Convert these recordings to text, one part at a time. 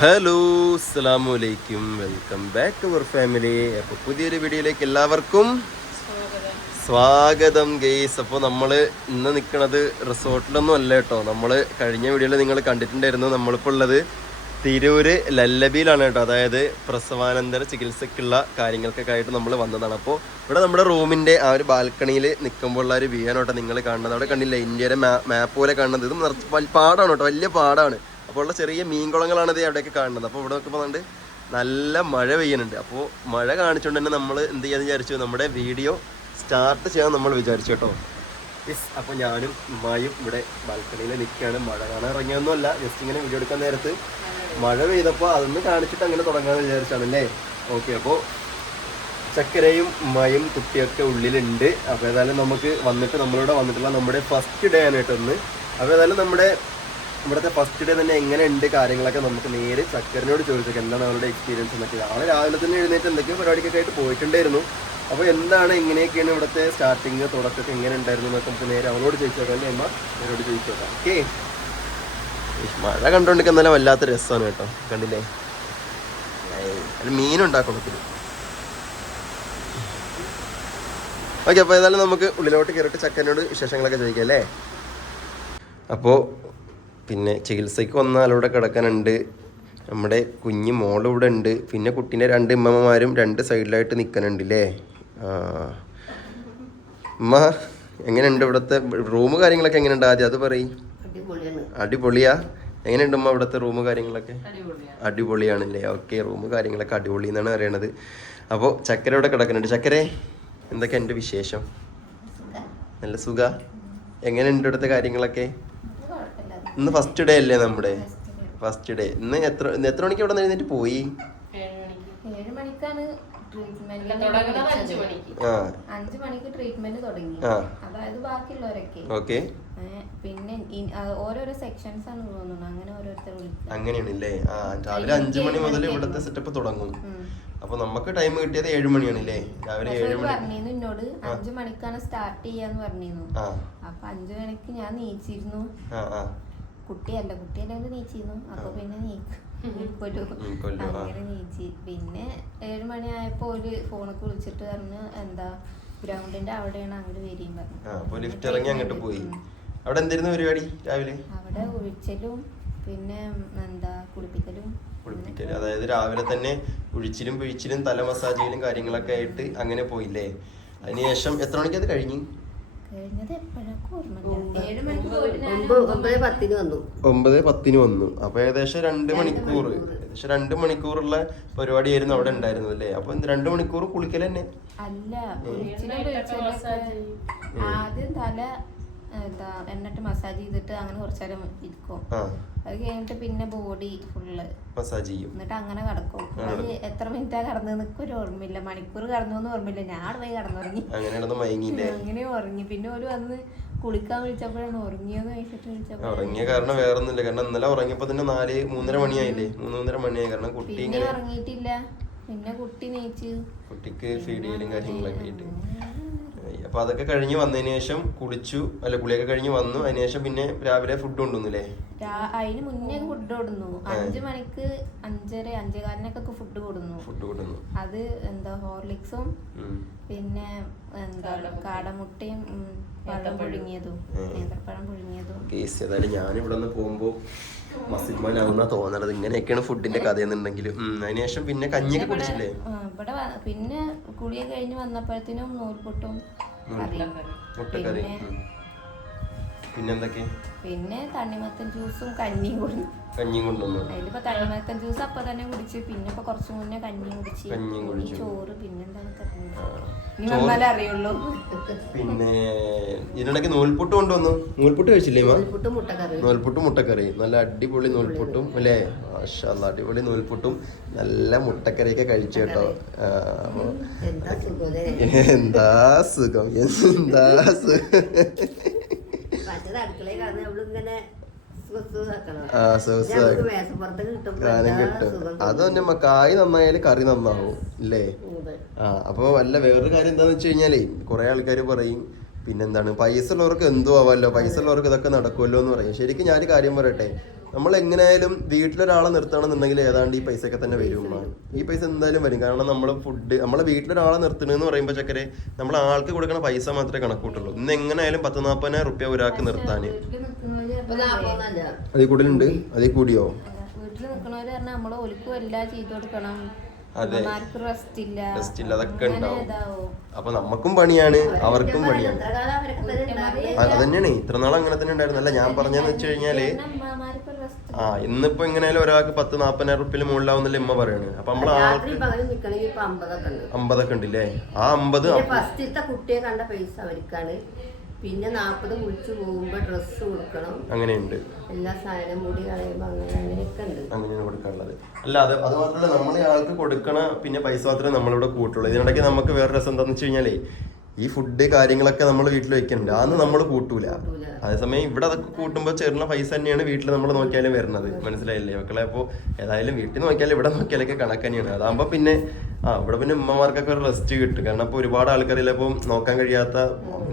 Hello അസ്സലാമു അലൈക്കും. Welcome back our family. അപ്പോൾ പുതിയൊരു വീഡിയോയിലേക്ക് എല്ലാവർക്കും സ്വാഗതം ഗെയ്സ് അപ്പോൾ നമ്മൾ ഇന്ന് നിൽക്കുന്നത് റിസോർട്ടിലൊന്നും അല്ല കേട്ടോ. നമ്മൾ കഴിഞ്ഞ വീഡിയോയിൽ നിങ്ങൾ കണ്ടിട്ടുണ്ടായിരുന്നു നമ്മളിപ്പോൾ ഉള്ളത് തിരൂർ ലല്ലബിയിലാണ് കേട്ടോ. അതായത് പ്രസവാനന്തര ചികിത്സയ്ക്കുള്ള കാര്യങ്ങൾക്കൊക്കെ ആയിട്ട് നമ്മൾ വന്നതാണ്. അപ്പോൾ ഇവിടെ നമ്മുടെ റൂമിന്റെ ആ ഒരു ബാൽക്കണിയിൽ നിൽക്കുമ്പോൾ ഉള്ള ഒരു വ്യൂ ആണ് കേട്ടോ നിങ്ങൾ കാണുന്നത്. അവിടെ കണ്ടില്ല? ഇന്ത്യയുടെ മാപ്പ് പോലെ കാണുന്നത്. ഇത് പാടാണ് കേട്ടോ. വലിയ പാടാണ്. അപ്പോൾ ഉള്ള ചെറിയ മീൻകുളങ്ങളാണ് ഇത് അവിടെയൊക്കെ കാണുന്നത്. അപ്പോൾ ഇവിടെ നോക്കുമ്പോൾ കണ്ട് നല്ല മഴ പെയ്യുന്നുണ്ട്. അപ്പോൾ മഴ കാണിച്ചുകൊണ്ട് തന്നെ നമ്മൾ എന്ത് ചെയ്യാന്ന് വിചാരിച്ചു? നമ്മുടെ വീഡിയോ സ്റ്റാർട്ട് ചെയ്യാൻ നമ്മൾ വിചാരിച്ചു കേട്ടോ. യെസ് അപ്പോൾ ഞാനും ഉമ്മായും ഇവിടെ ബാൽക്കണിയിൽ നിൽക്കുകയാണ് മഴ കാണാൻ ഇറങ്ങിയൊന്നുമല്ല. ജസ്റ്റ് ഇങ്ങനെ വീഡിയോ എടുക്കാൻ നേരത്ത് മഴ പെയ്തപ്പോൾ അതൊന്ന് കാണിച്ചിട്ട് അങ്ങനെ തുടങ്ങാമെന്ന് വിചാരിച്ചാണല്ലേ ഓക്കെ അപ്പോൾ ചക്കരയും ഉമ്മയും കുട്ടിയൊക്കെ ഉള്ളിലുണ്ട്. അപ്പോൾ ഏതായാലും നമുക്ക് വന്നിട്ട് നമ്മളിവിടെ വന്നിട്ടുള്ള നമ്മുടെ ഫസ്റ്റ് ഡേ ആണ് കേട്ടോ ഒന്ന് അപ്പോൾ ഏതായാലും നമ്മുടെ ഇവിടുത്തെ ഫസ്റ്റ് ഡേ തന്നെ എങ്ങനെ ഉണ്ട് കാര്യങ്ങളൊക്കെ നമുക്ക് നേരെ ചക്കരനോട് ചോദിച്ചേക്കാം. എന്താണ് അവരുടെ എക്സ്പീരിയൻസ് എന്നൊക്കെ. നാളെ രാവിലെ തന്നെ എഴുന്നേറ്റ് എന്തൊക്കെയോ പരിപാടിക്കൊക്കെ ആയിട്ട് പോയിട്ടുണ്ടായിരുന്നു. അപ്പോൾ എന്താണ് എങ്ങനെയൊക്കെയാണ് ഇവിടുത്തെ സ്റ്റാർട്ടിങ് തുടക്കമൊക്കെ എങ്ങനെ ഉണ്ടായിരുന്നു എന്നൊക്കെ നമുക്ക് നേരെ അവളോട് ചോദിച്ചോക്കാം അല്ലേ അമ്മ? അവരോട് ചോദിച്ചോക്കാം. ഓക്കെ മഴ കണ്ടുകൊണ്ടിരിക്കാൻ നല്ല വല്ലാത്ത രസമാണ് കേട്ടോ. കണ്ടില്ലേ? മീനുണ്ടാക്കണം ഒത്തിരി ഓക്കെ അപ്പോൾ ഏതായാലും നമുക്ക് ഉള്ളിലോട്ട് കയറിയിട്ട് ചക്കനോട് വിശേഷങ്ങളൊക്കെ ചോദിക്കാം അല്ലേ? അപ്പോൾ പിന്നെ ചികിത്സയ്ക്ക് വന്ന ആളിവിടെ കിടക്കാനുണ്ട്. നമ്മുടെ കുഞ്ഞ് മോൾ ഇവിടെ ഉണ്ട്. പിന്നെ കുട്ടീന്റെ രണ്ട് ഉമ്മമാരും രണ്ട് സൈഡിലായിട്ട് നിൽക്കാനുണ്ട് അല്ലേ ആ. ഉമ്മ എങ്ങനെയുണ്ട് ഇവിടുത്തെ റൂം കാര്യങ്ങളൊക്കെ എങ്ങനെയുണ്ട്? ആദ്യം അത് പറയും. അടിപൊളിയാണ്. അടിപൊളിയാ? എങ്ങനെയുണ്ട് ഉമ്മ ഇവിടുത്തെ റൂം കാര്യങ്ങളൊക്കെ? അടിപൊളിയാണല്ലേ? ഓക്കെ റൂം കാര്യങ്ങളൊക്കെ അടിപൊളി എന്നാണ് അറിയണത് അപ്പോൾ ചക്കര ഇവിടെ കിടക്കുന്നുണ്ട്. ചക്കരെ എന്തൊക്കെ എന്റെ വിശേഷം? നല്ല സുഖ? എങ്ങനെയുണ്ട് ഇവിടുത്തെ കാര്യങ്ങളൊക്കെ? ഇന്ന് ഫസ്റ്റ് ഡേ അല്ലേ നമ്മുടെ? ഫസ്റ്റ് ഡേ ഇന്ന് എത്ര ഇന്ന് എത്ര മണിക്ക് ഇവിടെ നിന്ന് എഴുന്നേറ്റ് പോയി? ഏഴ് മണിക്കാണ് അഞ്ചു മണിക്ക്. ആ. അഞ്ചു മണിക്ക് ട്രീറ്റ്മെന്റ് തുടങ്ങി. അതായത് ബാക്കിയുള്ളവരൊക്കെ. ഓക്കെ. ഏ, പിന്നെ ഓരോരോ സെക്ഷൻസ് ആണ് തോന്നുന്നു. അങ്ങനെ ഓരോരുത്തർ അങ്ങനെയാണല്ലേ? രാവിലെ അഞ്ചു മണി മുതൽ ഇവിടുത്തെ സെറ്റപ്പ് തുടങ്ങും. അപ്പൊ നമുക്ക് ടൈം കിട്ടിയത് ഏഴു മണിയാണല്ലേ? രാവിലെ ഏഴ് മണി. പറഞ്ഞിരുന്നു എന്നോട് അഞ്ചു മണിക്കാണ് സ്റ്റാർട്ട് ചെയ്യാന്ന് പറഞ്ഞിരുന്നു. ആ. അപ്പൊ അഞ്ചു മണിക്ക് ഞാൻ നീച്ചിരുന്നു. ആ കുട്ടിയല്ല കുട്ടിയല്ലാണ്ട് നീച്ചിരുന്നു. അപ്പൊ പിന്നെ നീക്കൊരു. അങ്ങനെ നീച്ചി. പിന്നെ ഏഴ് മണിയായപ്പോ ഒരു ഫോണൊക്കെ വിളിച്ചിട്ട് പറഞ്ഞു എന്താ ഗ്രൗണ്ടിന്റെ അവിടെയാണ് അങ്ങോട്ട് വരികയും പറഞ്ഞു. ലിഫ്റ്റ് ഇറങ്ങി അങ്ങോട്ട് പോയി. അവിടെ എന്തായിരുന്നു പരിപാടി രാവിലെ? അവിടെ ഒഴിച്ചലും പിന്നെ എന്താ കുളിപ്പിക്കലും. കുളിപ്പിക്കൽ അതായത് രാവിലെ തന്നെ ഉഴിച്ചിലും പിഴിച്ചിലും തല മസാജ് ചെയ്യലും കാര്യങ്ങളൊക്കെ ആയിട്ട് അങ്ങനെ പോയില്ലേ? അതിനുശേഷം എത്ര മണിക്കത് അത് കഴിഞ്ഞു? കഴിഞ്ഞത് എപ്പോഴൊക്കെ ഒമ്പത് പത്തിന് വന്നു. ഒമ്പത് പത്തിന് വന്നു. അപ്പൊ ഏകദേശം രണ്ട് മണിക്കൂർ. ഏകദേശം രണ്ട് മണിക്കൂറുള്ള പരിപാടിയായിരുന്നു അവിടെ ഉണ്ടായിരുന്നത് അല്ലേ? അപ്പൊ രണ്ട് മണിക്കൂർ കുളിക്കൽ തന്നെ. അല്ല ആദ്യം തല എന്താ എന്നിട്ട് മസാജ് ചെയ്തിട്ട് അങ്ങനെ കുറച്ചു നേരം ഇരിക്കും. അത് കഴിഞ്ഞിട്ട് പിന്നെ ബോഡി ഫുള്ള് മസാജ് ചെയ്യും. എന്നിട്ട് അങ്ങനെ കിടക്കും. എത്ര മിനിറ്റാ കടന്നു നിനക്ക് ഒരു ഓർമ്മയില്ല. മണിക്കൂർ കടന്നു എന്ന് ഓർമ്മയില്ല. ഞാൻ പോയി കടന്നുറങ്ങി. അങ്ങനെ കിടന്ന് മയങ്ങിയില്ലേ? അങ്ങനെ ഉറങ്ങി. പിന്നെ ഒരു വന്ന് കുളിക്കാൻ വിളിച്ചപ്പോഴാണ് ഉറങ്ങിയെന്ന് വെച്ചിട്ട് വിളിച്ചപ്പോൾ ഉറങ്ങിയ കാരണം വേറെ ഒന്നുമില്ല കാരണം ഇന്നലെ ഉറങ്ങിയപ്പോ തന്നെ നാല് മൂന്നര മണിയായില്ലേ? മൂന്ന് മൂന്നര മണിയായി. കാരണം കുട്ടി ഉറങ്ങിയിട്ടില്ല. പിന്നെ കുട്ടി നയിച്ചു കുട്ടിക്ക് ഫീഡ് ചെയ്യലും കാര്യങ്ങളൊക്കെ ആയിട്ട്. അപ്പൊ അതൊക്കെ കഴിഞ്ഞ് വന്നതിന് ശേഷം കുളിച്ചു അല്ല കുളിയൊക്കെ കഴിഞ്ഞ് വന്നു. അതിന് ശേഷം പിന്നെ രാവിലെ ഫുഡ് കൊണ്ടുവന്നില്ലേ? അതിന് മുന്നേ ഫുഡ് കൊടുന്നു അഞ്ചു മണിക്ക് അഞ്ചര അഞ്ചേകാലിനൊക്കെ ഫുഡ് കൊടുന്നു ഫുഡ് കൊടുന്നു അത് എന്താ ഹോർലിക്സും പിന്നെ എന്താ കാടമുട്ടയും പഴം പുഴുങ്ങിയതും പഴം നേന്ത്രപ്പഴം പുഴുങ്ങിയതും. കേസ് ഏതായാലും ഞാൻ ഇവിടെ നിന്ന് പോകുമ്പോൾ മസിൽമാനാവുന്ന തോന്നണത്. ഇങ്ങനെയൊക്കെയാണ് ഫുഡിന്റെ കഥ എന്നുണ്ടെങ്കിൽ. അതിനുശേഷം പിന്നെ കഞ്ഞിയൊക്കെ കുടിച്ചില്ലേ? ഇവിടെ പിന്നെ കുളിയൊക്കെ കഴിഞ്ഞ് വന്നപ്പോഴത്തേനും നൂൽപുട്ടും മുട്ടക്കറി. പിന്നെന്തൊക്കെ? പിന്നെ തണ്ണിമത്തൻ ജ്യൂസും കഞ്ഞിയും കൊടുന്നു കഞ്ഞിയും കൊണ്ടുവന്നു. അതിലിപ്പോ തണ്ണിമത്തൻ ജ്യൂസ് അപ്പൊ തന്നെ കുടിച്ച്. പിന്നെ ഇപ്പൊ കുറച്ചു മുന്നേ കഞ്ഞിയും കുടിച്ച്. കഞ്ഞിയും കുടിച്ചു. ചോറ് പിന്നെന്താണ് അറിയുള്ളൂ. പിന്നെ ഇതിനിടയ്ക്ക് നൂൽപുട്ട് കൊണ്ടുവന്നു. നൂൽപുട്ട് കഴിച്ചില്ലേ നൂൽപുട്ടും മുട്ടക്കറി. നല്ല അടിപൊളി നൂൽപുട്ടും അല്ലേ? മാഷാല്ലാ അടിപൊളി നൂൽപുട്ടും. നല്ല മുട്ടക്കറിയൊക്കെ കഴിച്ചു കേട്ടോ. എന്താ സുഖം? എന്താ സുഖം? അടുക്കളയിൽ അത് തന്നെ. കായ് നന്നായാലും കറി നന്നാവും അല്ലേ ആ അപ്പൊ അല്ല വേറൊരു കാര്യം എന്താന്ന് വെച്ച് കഴിഞ്ഞാലേ കുറേ ആൾക്കാർ പറയും പിന്നെന്താണ് പൈസ ഉള്ളവർക്ക് എന്തോ ആവാമല്ലോ പൈസ ഉള്ളവർക്ക് ഇതൊക്കെ നടക്കുമല്ലോ എന്ന് പറയും. ശരിക്കും ഞാനൊരു കാര്യം പറയട്ടെ നമ്മൾ എങ്ങനെയായാലും വീട്ടിലൊരാളെ നിർത്തണമെന്നുണ്ടെങ്കിൽ ഏതാണ്ട് ഈ പൈസയൊക്കെ തന്നെ വരും ഈ പൈസ എന്തായാലും വരും. കാരണം നമ്മൾ ഫുഡ് നമ്മളെ വീട്ടിലൊരാളെ നിർത്തണമെന്ന് പറയുമ്പോൾ ചക്കരെ നമ്മൾ ആൾക്ക് കൊടുക്കുന്ന പൈസ മാത്രമേ കണക്കൂട്ടുള്ളൂ. ഇന്ന് എങ്ങനെയായാലും പത്ത് നാൽപ്പതിനായിരം റുപ്യ ഒരാൾക്ക് നാപ്പൊന്നല്ല അതിൽ കൂടുതലുണ്ട്? അതിൽ കൂടിയോ? വീട്ടിൽ നിൽക്കണവര് പറഞ്ഞാൽ നമ്മൾ ഒലിക്കും എല്ലാം ചെയ്തു കൊടുക്കണം. അതെ. റെസ്റ്റ് ഇല്ല. അതൊക്കെ ഉണ്ടാവും. അപ്പൊ നമുക്കും പണിയാണ് അവർക്കും പണിയാണ്. അത് തന്നെയാണ്. ഇത്ര നാൾ അങ്ങനെ തന്നെ ഉണ്ടായിരുന്നു. അല്ല ഞാൻ പറഞ്ഞതെന്ന് വെച്ച് കഴിഞ്ഞാൽ ആ ഇന്നിപ്പോ എങ്ങനെയാലും ഒരാൾക്ക് പത്ത് നാപ്പതിനായിരം റുപ്യയിൽ മുകളിലാവുന്നില്ല ഇമ്മ പറയണ്. അപ്പൊ രാത്രി പകലും ഇപ്പൊ അമ്പതൊക്കെ ഉണ്ട്. അമ്പതൊക്കെ ഉണ്ടല്ലേ? ആ അമ്പത് പിന്നെ ഫസ്റ്റത്തെ കുട്ടിയെ കണ്ട പൈസ അവർക്കാണ് പിന്നെ നാപ്പത് കുളിച്ചു പോകുമ്പോ ഡ്രസ്സ് കൊടുക്കണം. അങ്ങനെയുണ്ട്. എല്ലാ സാധനം കൂടി കളയുമ്പോ അങ്ങനെ അങ്ങനെയൊക്കെ ഉണ്ട്. അങ്ങനെയാണ് കൊടുക്കാനുള്ളത്. അല്ല അത് അത് മാത്രമല്ല നമ്മൾ ആൾക്ക് കൊടുക്കണ പിന്നെ പൈസ മാത്രമേ നമ്മളിവിടെ കൂട്ടുള്ളൂ. ഇതിനിടയ്ക്ക് നമുക്ക് വേറെ രസം എന്താണെന്ന് വെച്ച് കഴിഞ്ഞാലേ ഈ ഫുഡ് കാര്യങ്ങളൊക്കെ നമ്മൾ വീട്ടിൽ വെക്കുന്നുണ്ട് അന്ന് നമ്മൾ കൂട്ടൂല. അതേസമയം ഇവിടെ അതൊക്കെ കൂട്ടുമ്പോൾ ചേർന്ന പൈസ തന്നെയാണ് വീട്ടിൽ നമ്മൾ നോക്കിയാലും വരുന്നത്. മനസ്സിലായില്ലേ? മക്കളെ അപ്പോൾ ഏതായാലും വീട്ടിൽ നോക്കിയാലും ഇവിടെ നോക്കിയാലൊക്കെ കണക്ക് തന്നെയാണ്. അതാകുമ്പോൾ പിന്നെ ആ ഇവിടെ പിന്നെ ഉമ്മമാർക്കൊക്കെ ഒരു റെസ്റ്റ് കിട്ടും. കാരണം ഇപ്പോൾ ഒരുപാട് ആൾക്കാരില്ല ഇപ്പോൾ നോക്കാൻ കഴിയാത്ത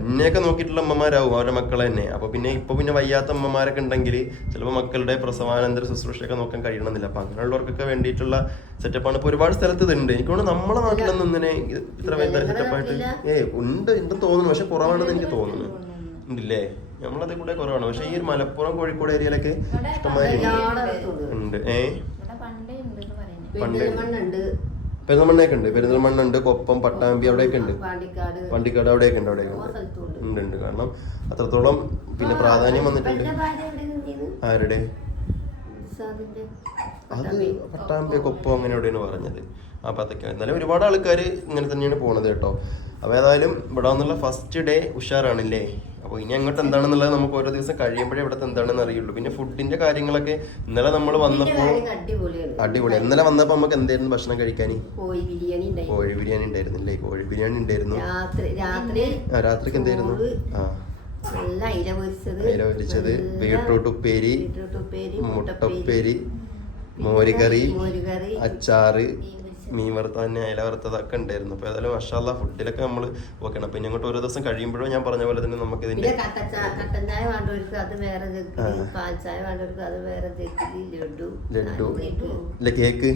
മുന്നെയൊക്കെ നോക്കിയിട്ടുള്ള അമ്മമാരാവും അവരുടെ മക്കളെ തന്നെ. അപ്പോൾ പിന്നെ ഇപ്പോൾ പിന്നെ വയ്യാത്ത അമ്മമാരൊക്കെ ഉണ്ടെങ്കിൽ ചിലപ്പോൾ മക്കളുടെ പ്രസവാനന്തര ശുശ്രൂഷയൊക്കെ നോക്കാൻ കഴിയണമെന്നില്ല. അപ്പോൾ അങ്ങനെയുള്ളവർക്കൊക്കെ വേണ്ടിയിട്ടുള്ള സെറ്റപ്പാണ് ഇപ്പോൾ ഒരുപാട് സ്ഥലത്ത് ഇതുണ്ട്. എനിക്ക് തോന്നുന്നു നമ്മളെ നാട്ടിലൊന്നും ഇങ്ങനെ ഇത് ഇത്ര വലിയ സെറ്റപ്പായിട്ട് ഏ ഉണ്ട് ഉണ്ടെന്ന് തോന്നുന്നു. പക്ഷെ കുറവാണെന്ന് എനിക്ക് തോന്നുന്നു. ഉണ്ടല്ലേ? നമ്മളത് കൂടെ കുറവാണ്. പക്ഷെ ഈ ഒരു മലപ്പുറം കോഴിക്കോട് ഏരിയയിലൊക്കെ ഇഷ്ടമായി ഉണ്ട്. ഉണ്ട് ഉണ്ട്. ഏ? പണ്ടേ ഉണ്ട് പെരുന്തൽമണ്ണയൊക്കെ ഉണ്ട്. പെരുന്തൽമണ്ണ ഉണ്ട്. കൊപ്പം പട്ടാമ്പി അവിടെയൊക്കെ ഉണ്ട്. പാണ്ടിക്കാട്. വണ്ടിക്കാട് അവിടെയൊക്കെ ഉണ്ട് അവിടെയൊക്കെ ഉണ്ട്. ഉണ്ട് ഉണ്ട് ഉണ്ട്. കാരണം അത്രത്തോളം പിന്നെ പ്രാധാന്യം വന്നിട്ടുണ്ട്. ആരുടെ? ഉസ്താദിന്റെ അത് പട്ടാമ്പി. കൊപ്പം. അങ്ങനെ എവിടെയാണ് പറഞ്ഞത്. ആ അതൊക്കെ എന്നാലും ഒരുപാട് ആൾക്കാർ ഇങ്ങനെ തന്നെയാണ് പോണത് കേട്ടോ. അപ്പോൾ ഏതായാലും ഇവിടെ വന്നുള്ള ഫസ്റ്റ് ഡേ ഉഷാറാണല്ലേ? അപ്പോൾ ഇനി അങ്ങോട്ട് എന്താണെന്നുള്ളത് നമുക്ക് ഓരോ ദിവസം കഴിയുമ്പോഴേ ഇവിടുത്തെ എന്താണെന്ന് അറിയുള്ളൂ. പിന്നെ ഫുഡിന്റെ കാര്യങ്ങളൊക്കെ ഇന്നലെ നമ്മൾ വന്നപ്പോൾ അടിപൊളി. ഇന്നലെ വന്നപ്പോൾ നമുക്ക് എന്തായിരുന്നു ഭക്ഷണം കഴിക്കാൻ? കോഴി ബിരിയാണി ഉണ്ടായിരുന്നു. അല്ലേ ബിരിയാണി ഉണ്ടായിരുന്നില്ലേ? കോഴി ബിരിയാണി ഉണ്ടായിരുന്നു. രാത്രി രാത്രി രാത്രിക്ക് എന്തായിരുന്നു? ഇല ആ. അയില പൊരിച്ചത്. ബീട്രൂട്ട് ഉപ്പേരി, മുട്ട ഉപ്പേരി. മോരുകറി. അച്ചാറ്. മീൻ വറുത്ത തന്നെ അയല വറുത്തതൊക്കെ ഉണ്ടായിരുന്നു. അപ്പോൾ ഏതായാലും മഷാല്ല ഫുഡിലൊക്കെ നമ്മൾ ഓക്കെയാണ് പിന്നെ ഇങ്ങോട്ട് ഓരോ ദിവസം കഴിയുമ്പോഴും ഞാൻ പറഞ്ഞ പോലെ തന്നെ നമുക്ക് ഇതിന്റെ ലഡു ഇല്ല കേക്ക്.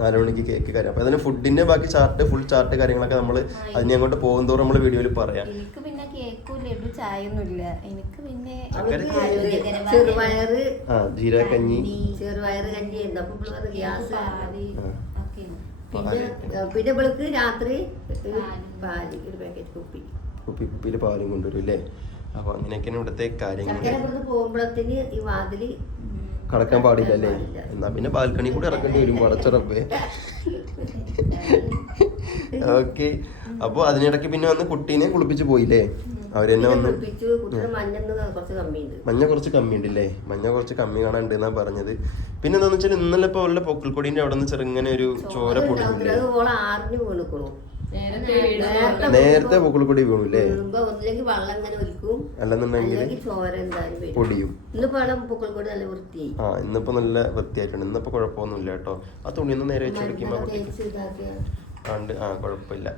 നാല് മണിക്ക് കേക്ക് കാര്യം. അപ്പോൾ അതിന് ഫുഡിന്റെ ബാക്കി ചാർട്ട് ഫുൾ ചാർട്ട് കാര്യങ്ങളൊക്കെ നമ്മൾ അതിന് അങ്ങോട്ട് പോകുന്നതോറും നമ്മൾ വീഡിയോയിൽ പറയാം. എനിക്ക് പിന്നെ കേക്കും ലഡു ചായ ഒന്നുമില്ല എനിക്ക് പിന്നെ ചെറുപയറ്. ആ ജീരകഞ്ഞി ചെറുപയറ് കഞ്ഞി എന്താ അപ്പൊ ഗ്യാസ് പിന്നെ പിന്നെ ഇവൾക്ക് രാത്രി പാൽ. ഒരു പാക്കറ്റ് കുപ്പി. കുപ്പി കുപ്പിയിൽ പാലും കൊണ്ടുവരും അല്ലേ അപ്പൊ അങ്ങനെയൊക്കെയാണ് ഇവിടുത്തെ കാര്യങ്ങൾ പോകുമ്പോഴത്തേന് ഈ വാതിൽ കടക്കാൻ പാടില്ല. അല്ലേ എന്നാ പിന്നെ ബാൽക്കണി കൂടെ ഇറക്കേണ്ടി വരും പടച്ചുറപ്പേ ഓക്കെ. അപ്പോൾ അതിനിടയ്ക്ക് പിന്നെ വന്ന് കുട്ടീനെ കുളിപ്പിച്ച് പോയില്ലേ? അവർ വന്നു വന്ന് കുളിപ്പിച്ചു കുട്ടിയുടെ കുറച്ച് കമ്മിയുണ്ട്. മഞ്ഞ കുറച്ച് കമ്മി ഉണ്ടല്ലേ മഞ്ഞ കുറച്ച് കമ്മി കാണാണ്ട് എന്നാ പറഞ്ഞത്. പിന്നെ എന്താന്ന് വെച്ചാൽ ഇന്നലെ ഇപ്പൊ ഉള്ള പൊക്കിൾക്കൊടിന്റെ അവിടെ നിന്ന് ചെറുങ്ങനെ ഒരു ചോര പൊടി നേരത്തെ പൊക്കിൾക്കൊടി വീണുല്ലേ? അല്ലെന്നുണ്ടെങ്കിൽ പൊടിയും. ആ ഇന്നിപ്പോ നല്ല വൃത്തിയായിട്ടുണ്ട്. ഇന്നിപ്പോ കുഴപ്പമൊന്നുമില്ല കേട്ടോ. ആ തുണിയൊന്നും നേരെ വെച്ച് കൊടുക്കുമ്പോ ആ കുഴപ്പമില്ല.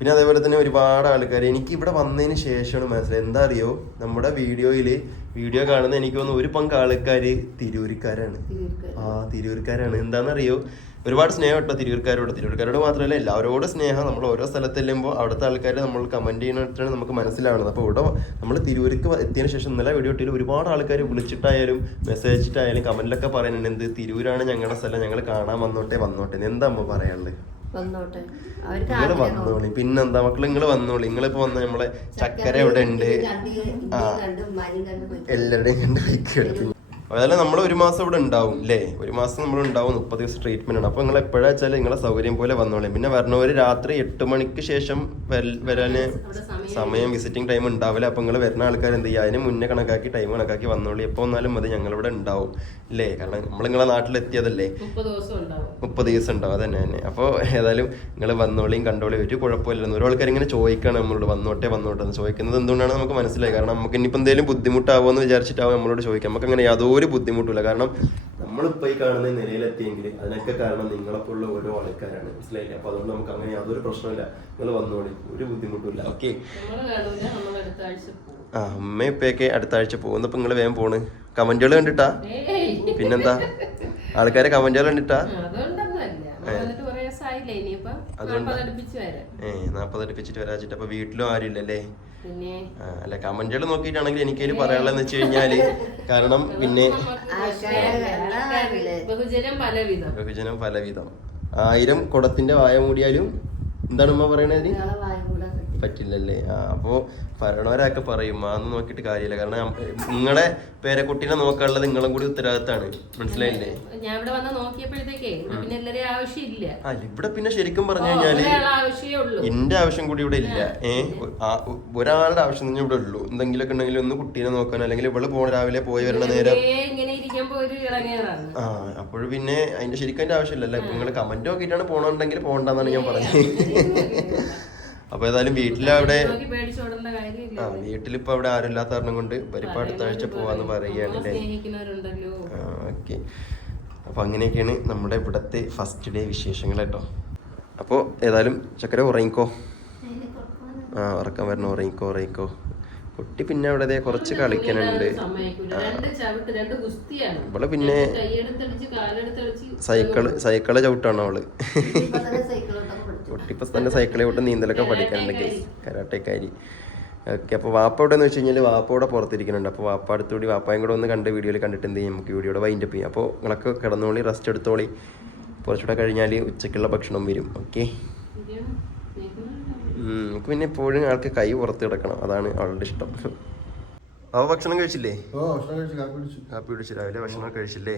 പിന്നെ അതേപോലെ തന്നെ ഒരുപാട് ആൾക്കാർ എനിക്ക് ഇവിടെ വന്നതിന് ശേഷമാണ് മനസ്സിലായത്. എന്താ അറിയോ? നമ്മുടെ വീഡിയോയിൽ വീഡിയോ കാണുന്ന എനിക്ക് തോന്നുന്നു ഒരു പങ്ക് ആൾക്കാർ തിരൂരിക്കാരാണ് ആ തിരൂരിക്കാരാണ് എന്താണെന്നറിയോ ഒരുപാട് സ്നേഹം കേട്ടോ തിരൂർക്കാരോട് തിരൂർക്കാരോട് മാത്രമല്ല എല്ലാവരോട് സ്നേഹം. നമ്മൾ ഓരോ സ്ഥലത്ത് ചെല്ലുമ്പോൾ അവിടുത്തെ ആൾക്കാർ നമ്മൾ കമന്റ് ചെയ്യുന്നിടത്താണ് നമുക്ക് മനസ്സിലാവുന്നത്. അപ്പോൾ ഇവിടെ നമ്മൾ തിരൂർക്ക് എത്തിയതിന് ശേഷം ഇന്നലെ വീഡിയോ ഇട്ടിൽ ഒരുപാട് ആൾക്കാർ വിളിച്ചിട്ടായാലും മെസ്സേജ് അയച്ചിട്ടായാലും കമന്റിലൊക്കെ പറയുന്നുണ്ട്. എന്ത്? തിരൂരാണ് ഞങ്ങളുടെ സ്ഥലം. ഞങ്ങൾ കാണാൻ വന്നോട്ടെ വന്നോട്ടെ എന്താ അമ്മ പറയാനുള്ളത്? വന്നോട്ടെ. വന്നോളി. പിന്നെന്താ? മക്കൾ നിങ്ങൾ വന്നോളി. നിങ്ങളിപ്പോ വന്ന നമ്മളെ ചക്കര ഇവിടെ ഉണ്ട് ആ. എല്ലാവരുടെയും കണ്ട് എടുത്തു. അതായത് നമ്മൾ ഒരു മാസം ഇവിടെ ഉണ്ടാവും അല്ലേ ഒരു മാസം നമ്മൾ ഉണ്ടാവും മുപ്പത് ദിവസം ട്രീറ്റ്മെന്റ് ആണ്. അപ്പോൾ നിങ്ങൾ എപ്പോഴാ വെച്ചാൽ നിങ്ങളെ സൗകര്യം പോലെ വന്നോളേ. പിന്നെ വരണവർ രാത്രി എട്ട് മണിക്ക് ശേഷം വര- വരാന് സമയം വിസിറ്റിംഗ് ടൈം ഉണ്ടാവില്ല. അപ്പോൾ നിങ്ങൾ വരുന്ന ആൾക്കാർ എന്ത് ചെയ്യുക? അതിന് മുന്നേ കണക്കാക്കി ടൈം കണക്കാക്കി വന്നോളി. എപ്പോൾ വന്നാലും മതി ഞങ്ങളിവിടെ ഉണ്ടാവും അല്ലേ കാരണം നമ്മൾ നിങ്ങളെ നാട്ടിലെത്തിയതല്ലേ? മുപ്പത് ദിവസം ഉണ്ടാവും. മുപ്പത് ദിവസം ഉണ്ടാവും അതന്നെ തന്നെ അപ്പോൾ ഏതായാലും നിങ്ങൾ വന്നോളിയും കണ്ടോളിയും ഒരു കുഴപ്പമില്ലെന്ന്. ഓരോ ആൾക്കാർ ഇങ്ങനെ ചോദിക്കുകയാണ് നമ്മളോട് വന്നോട്ടെ വന്നോട്ടെ എന്ന്. ചോദിക്കുന്നത് എന്തുകൊണ്ടാണ് നമുക്ക് മനസ്സിലായി. കാരണം നമുക്ക് ഇനിയിപ്പോൾ എന്തെങ്കിലും ബുദ്ധിമുട്ടാവുമെന്ന് വിചാരിച്ചിട്ടാവും നമ്മളോട് ചോദിക്കാം നമുക്ക് അങ്ങനെ യാതൊരു ബുദ്ധിമുട്ടില്ല കാരണം നമ്മളിപ്പോ ഈ കാണുന്ന നിലയിലെത്തിയെങ്കിൽ അതിനൊക്കെ കാരണം നിങ്ങളെപ്പോലുള്ള ഓരോ ആൾക്കാരാണ്. മനസ്സിലായില്ലേ? അപ്പൊ അതുകൊണ്ട് നമുക്ക് അങ്ങനെ യാതൊരു പ്രശ്നമില്ല നിങ്ങൾ വന്നോളി. ഒരു ബുദ്ധിമുട്ടില്ല ഓക്കെ. ആ അമ്മ ഇപ്പൊക്കെ അടുത്ത ആഴ്ച പോകുന്നപ്പോ നിങ്ങൾ വേഗം പോണ്. കമന്റുകൾ കണ്ടിട്ടാ? പിന്നെന്താ? ആൾക്കാരെ കമന്റുകൾ കണ്ടിട്ടാ? അതുകൊണ്ട്. ഏഹ് നാപ്പത് അടുപ്പിച്ചിട്ട് വരാച്ചിട്ട് അപ്പൊ വീട്ടിലും ആരുമില്ലല്ലേ? പിന്നെ ആ, അല്ല കമന്റുകൾ നോക്കിയിട്ടാണെങ്കിൽ എനിക്കതിൽ പറയാനുള്ളതെന്ന് വെച്ച് കഴിഞ്ഞാൽ കാരണം പിന്നെ ബഹുജനം പലവിധം. ബഹുജനം പലവിധം. ആയിരം കുടത്തിന്റെ വായ മൂടിയാലും എന്താണ് ഉമ്മ പറയണത്? വായ കൂടെ പറ്റില്ലല്ലേ? ആ അപ്പോ പറയണവരൊക്കെ പറയും അന്ന് നോക്കിയിട്ട് കാര്യമില്ല. കാരണം നിങ്ങളെ പേരക്കുട്ടീനെ നോക്കാനുള്ളത് നിങ്ങളും കൂടി ഉത്തരവാദിത്താണ്. മനസ്സിലായില്ലേ? ഞാൻ ഇവിടെ വന്ന് നോക്കിയപ്പോഴത്തേക്കേ ഇവിടെ പിന്നെ ആവശ്യമില്ല ഇവിടെ പിന്നെ ശരിക്കും പറഞ്ഞു കഴിഞ്ഞാൽ എന്റെ ആവശ്യം കൂടി ഇവിടെ ഇല്ല. ഏ ആ, ഒരാളുടെ ആവശ്യം തന്നെ ഇവിടെ ഉള്ളൂ. എന്തെങ്കിലുമൊക്കെ ഉണ്ടെങ്കിൽ ഒന്ന് കുട്ടീനെ നോക്കാനോ അല്ലെങ്കിൽ ഇവൾ പോണ രാവിലെ പോയി വരണ നേരം ആ അപ്പോൾ പിന്നെ അതിന്റെ ശരിക്കും അതിന്റെ ആവശ്യമില്ലല്ലോ. നിങ്ങൾ കമന്റ് നോക്കിയിട്ടാണ് പോകണമെന്നുണ്ടെങ്കിൽ പോകണ്ടെന്നാണ് ഞാൻ പറഞ്ഞത്. അപ്പൊ ഏതായാലും വീട്ടിലവിടെ ആ വീട്ടിലിപ്പോ അവിടെ ആരും ഇല്ലാത്ത കാരണം കൊണ്ട് പരിപ്പ് അടുത്ത ആഴ്ച പോവാന്ന് പറയുകയാണ് നമ്മളെ അല്ലേ സ്നേഹിക്കുന്നവരുണ്ടല്ലോ. ഓക്കെ. അപ്പോൾ അങ്ങനെയൊക്കെയാണ് നമ്മുടെ ഇവിടത്തെ ഫസ്റ്റ് ഡേ വിശേഷങ്ങൾ കേട്ടോ. അപ്പോൾ ഏതായാലും ചക്കര ഉറങ്ങിക്കോ? ആ ഉറക്കം വരണം ഉറങ്ങിക്കോ ഉറങ്ങിക്കോ. കുട്ടി പിന്നെ അവിടെ കുറച്ച് കളിക്കാനുണ്ട് അവൾ പിന്നെ സൈക്കിൾ സൈക്കിൾ ചവിട്ടാണ് അവൾ. കുട്ടിപ്പോ തന്നെ സൈക്കിളോട്ടൊക്കെ പഠിച്ചു കുട്ടി ഇപ്പം തന്നെ സൈക്കിളെ വിട്ട് നീന്തലൊക്കെ പഠിക്കാനുണ്ട് കേസ് കരാട്ടേക്കാരി. ഓക്കെ അപ്പോൾ വാപ്പ ഇവിടെ എന്ന് വെച്ച് കഴിഞ്ഞാൽ വാപ്പ ഇവിടെ പുറത്തിരിക്കുന്നുണ്ട്. അപ്പോൾ വാപ്പ അടുത്തുകൂടി വാപ്പായും കൂടെ ഒന്ന് കണ്ട് വീഡിയോയിൽ കണ്ടിട്ട് എന്ത് ചെയ്യും? നമുക്ക് വീഡിയോയുടെ വൈൻഡപ്പ് ചെയ്യും. അപ്പോൾ നിങ്ങളൊക്കെ കിടന്നോളി റെസ്റ്റ് എടുത്തോളി. കുറച്ചുകൂടെ കഴിഞ്ഞാൽ ഉച്ചക്കുള്ള ഭക്ഷണം വരും. ഓക്കെ നമുക്ക് പിന്നെ എപ്പോഴും ആൾക്ക് കൈ പുറത്ത് കിടക്കണം. അതാണ് അവളുടെ ഇഷ്ടം. അവ ഭക്ഷണം കഴിച്ചില്ലേ? കാപ്പി കുടിച്ചു. രാവിലെ ഭക്ഷണം കഴിച്ചില്ലേ?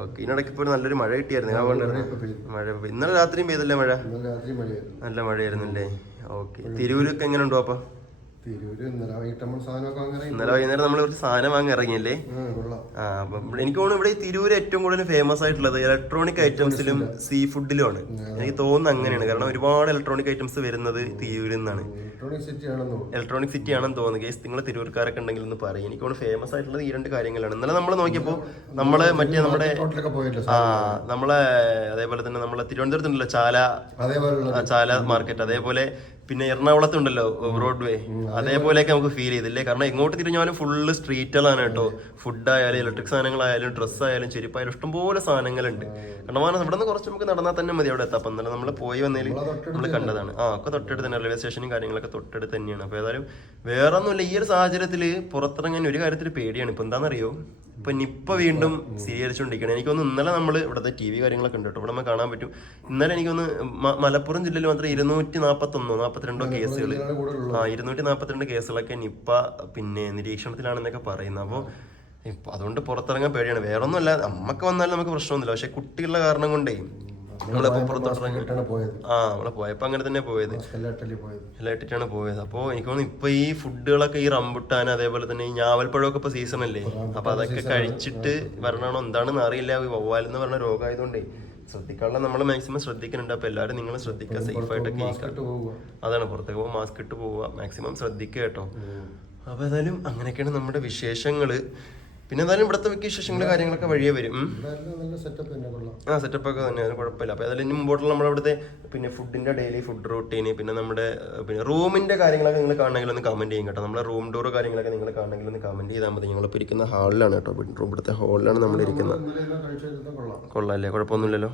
ഓക്കെ ഇതിനിടയ്ക്ക് ഇപ്പോൾ നല്ലൊരു മഴ കിട്ടിയായിരുന്നു. മഴ ഇന്നലെ രാത്രിയും പെയ്തല്ലേ മഴ? നല്ല മഴയായിരുന്നല്ലേ? ഓക്കെ. തിരൂരൊക്കെ എങ്ങനെ ഉണ്ടോ അപ്പൊ? ഇന്നലെ വൈകുന്നേരം നമ്മൾ ഒരു സാധനം വാങ്ങി ഇറങ്ങിയല്ലേ? ആ അപ്പം എനിക്ക് തോന്നുന്നു ഇവിടെ തിരൂര് ഏറ്റവും കൂടുതൽ ഫേമസ് ആയിട്ടുള്ളത് ഇലക്ട്രോണിക് ഐറ്റംസിലും സീ ഫുഡിലുമാണ് എനിക്ക് തോന്നുന്നത് അങ്ങനെയാണ്. കാരണം ഒരുപാട് ഇലക്ട്രോണിക് ഐറ്റംസ് വരുന്നത് തിരൂരിൽ നിന്നാണ്. ഇലക്ട്രോണിക് സിറ്റി ആണെന്ന് തോന്നുന്നു. കേസ് നിങ്ങൾ തിരൂർക്കാരൊക്കെ ഉണ്ടെങ്കിൽ ഒന്ന് പറയും. എനിക്ക് തോന്നുന്നു ഫേമസ് ആയിട്ടുള്ളത് ഈ രണ്ട് കാര്യങ്ങളാണ്. ഇന്നലെ നമ്മൾ നോക്കിയപ്പോൾ നമ്മൾ മറ്റേ നമ്മുടെ ആ നമ്മളെ അതേപോലെ തന്നെ നമ്മളെ തിരുവനന്തപുരത്തുണ്ടല്ലോ ചാല. ചാല മാർക്കറ്റ്. അതേപോലെ പിന്നെ എറണാകുളത്തുണ്ടല്ലോ ബ്രോഡ്വേ അതേപോലെയൊക്കെ നമുക്ക് ഫീൽ ചെയ്തില്ലേ? കാരണം എങ്ങോട്ട് തിരിഞ്ഞാലും ഫുള്ള് സ്ട്രീറ്റുകളാണ് കേട്ടോ. ഫുഡ് ആയാലും ഇലക്ട്രിക് സാധനങ്ങളായാലും ഡ്രസ്സായാലും ചെരുപ്പായാലും ഇഷ്ടംപോലെ സാധനങ്ങളുണ്ട്. കാരണം ഇവിടെ നിന്ന് കുറച്ച് നമുക്ക് നടന്നാൽ തന്നെ മതി അവിടെ എത്താം അപ്പം എന്നാലും നമ്മൾ പോയി വന്നതിൽ നമ്മൾ കണ്ടതാണ്. ആ ഒക്കെ തൊട്ടടുത്ത് തന്നെ റെയിൽവേ സ്റ്റേഷനും കാര്യങ്ങളൊക്കെ തൊട്ടടുത്ത് തന്നെയാണ്. അപ്പോൾ ഏതായാലും വേറെ ഒന്നുമില്ല ഈ ഒരു സാഹചര്യത്തിൽ പുറത്തിറങ്ങാൻ ഒരു കാര്യത്തിൽ പേടിയാണ്. ഇപ്പം എന്താണെന്നറിയോ? ഇപ്പൊ നിപ്പ വീണ്ടും സ്ഥിരീകരിച്ചുകൊണ്ടിരിക്കുകയാണ് എനിക്കൊന്ന് ഇന്നലെ നമ്മൾ ഇവിടുത്തെ ടി വി കാര്യങ്ങളൊക്കെ ഉണ്ട് കേട്ടോ. ഇവിടെ നമുക്ക് കാണാൻ പറ്റും. ഇന്നലെ എനിക്കൊന്ന് മലപ്പുറം ജില്ലയിൽ മാത്രം ഇരുന്നൂറ്റി നാൽപ്പത്തൊന്നോ നാൽപ്പത്തിരണ്ടോ കേസുകൾ ആ ഇരുന്നൂറ്റി നാൽപ്പത്തിരണ്ട് കേസുകളൊക്കെ നിപ്പ പിന്നെ നിരീക്ഷണത്തിലാണെന്നൊക്കെ പറയുന്നത് അപ്പോൾ ഇപ്പൊ അതുകൊണ്ട് പുറത്തിറങ്ങാൻ പേടിയാണ്. വേറെ നമുക്ക് നമ്മക്ക് വന്നാലും നമുക്ക് പ്രശ്നമൊന്നുമില്ല. പക്ഷെ കുട്ടികളുടെ കാരണം കൊണ്ടേ നമ്മളിപ്പോ പുറത്തോട്ടിറങ്ങി കേട്ടാണ് പോയത്. ആ നമ്മൾ അങ്ങനെ തന്നെ പോയത്. എല്ലാം ഇട്ടിട്ടാണ് പോയത്. അപ്പോൾ എനിക്ക് തോന്നുന്നു ഇപ്പൊ ഈ ഫുഡുകളൊക്കെ ഈ റംബുട്ടാൻ അതേപോലെ തന്നെ ഈ ഞാവൽപ്പഴമൊക്കെ ഇപ്പൊ സീസൺ അല്ലേ? അപ്പൊ അതൊക്കെ കഴിച്ചിട്ട് വരണോ എന്താണെന്ന് അറിയില്ല. ഈ വവ്വാലെന്ന് പറഞ്ഞ രോഗമായതുകൊണ്ടേ. ശ്രദ്ധിക്കാനുള്ള നമ്മൾ മാക്സിമം ശ്രദ്ധിക്കുന്നുണ്ട്. അപ്പൊ എല്ലാവരും നിങ്ങൾ ശ്രദ്ധിക്കുക. സേഫ് ആയിട്ടൊക്കെ ഇരിക്കുക. അതാണ്. പുറത്തേക്ക് പോകുമ്പോൾ മാസ്ക് ഇട്ട് പോവുക. മാക്സിമം ശ്രദ്ധിക്കുക കേട്ടോ. അപ്പൊ ഏതായാലും അങ്ങനെയൊക്കെയാണ് നമ്മുടെ വിശേഷങ്ങൾ. പിന്നെ എന്തായാലും ഇവിടുത്തെ വിശേഷങ്ങൾ കാര്യങ്ങളൊക്കെ വഴിയേ വരും. ആ സെറ്റപ്പ് ഒക്കെ തന്നെ കുഴപ്പമില്ല. അപ്പോൾ അതിൽ ഇനി മുമ്പോട്ടുള്ള നമ്മുടെ അവിടുത്തെ പിന്നെ ഫുഡിന്റെ ഡെയിലി ഫുഡ് റൂട്ടീന് പിന്നെ നമ്മുടെ പിന്നെ റൂമിന്റെ കാര്യങ്ങളൊക്കെ നിങ്ങൾ കാണണമെങ്കിൽ ഒന്ന് കമന്റ് ചെയ്യും കേട്ടോ. നമ്മുടെ റൂം ടൂർ കാര്യങ്ങളൊക്കെ നിങ്ങൾ കാണണമെങ്കിൽ ഒന്ന് കമന്റ് ചെയ്താൽ മതി. ഞങ്ങളിപ്പോൾ ഇരിക്കുന്ന ഹാളിലാണ് കേട്ടോ. റൂം ഇവിടുത്തെ ഹാളിലാണ് നമ്മൾ ഇരിക്കുന്നത്. കൊള്ളാല്ലേ? കുഴപ്പമൊന്നുമില്ലല്ലോ?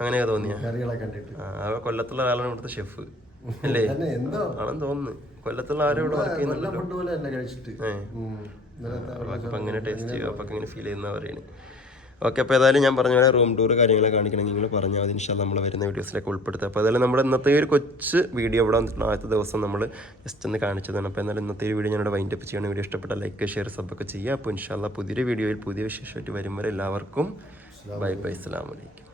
അങ്ങനെയൊക്കെ തോന്നിയാ? കൊല്ലത്തുള്ള ഒരാളാണ് ഇവിടുത്തെ ഷെഫ് അല്ലേ? ആണെന്ന് തോന്നുന്നു. കൊല്ലത്തുള്ള ആരും ഇവിടെ വർക്ക് അപ്പം അങ്ങനെ ടേസ്റ്റ് അപ്പം അങ്ങനെ ഫീൽ ചെയ്യുന്ന പറയുന്നത് ഓക്കെ അപ്പോൾ ഏതായാലും ഞാൻ പറഞ്ഞ പോലെ റൂം ടൂർ കാര്യങ്ങളെ കാണിക്കണം നിങ്ങൾ പറഞ്ഞാൽ മതി. നമ്മൾ വരുന്ന വീഡിയോസിലേക്ക് ഉൾപ്പെടുത്തുക. അപ്പോൾ ഏതായാലും നമ്മുടെ ഇന്നത്തെ ഒരു കൊച്ച് വീഡിയോ ഇവിടെ വന്നിട്ടുണ്ട് ആദ്യത്തെ ദിവസം നമ്മൾ ജസ്റ്റ് ഒന്ന് കാണിച്ചതാണ്. അപ്പോൾ എന്നാലും ഇന്നത്തെ ഒരു വീഡിയോ ഞാനിവിടെ വൈൻഡ് അപ്പ് ചെയ്യണം വീഡിയോ ഇഷ്ടപ്പെട്ട ലൈക്ക് ഷെയർ സബ്ബൊക്കെ ഒക്കെ ചെയ്യുക. അപ്പോൾ ഇൻഷാല്ല പുതിയൊരു വീഡിയോയിൽ പുതിയ വിശേഷമായിട്ട് വരും വരെ എല്ലാവർക്കും. ബൈ ബൈ അസ്സാം അലൈക്കും.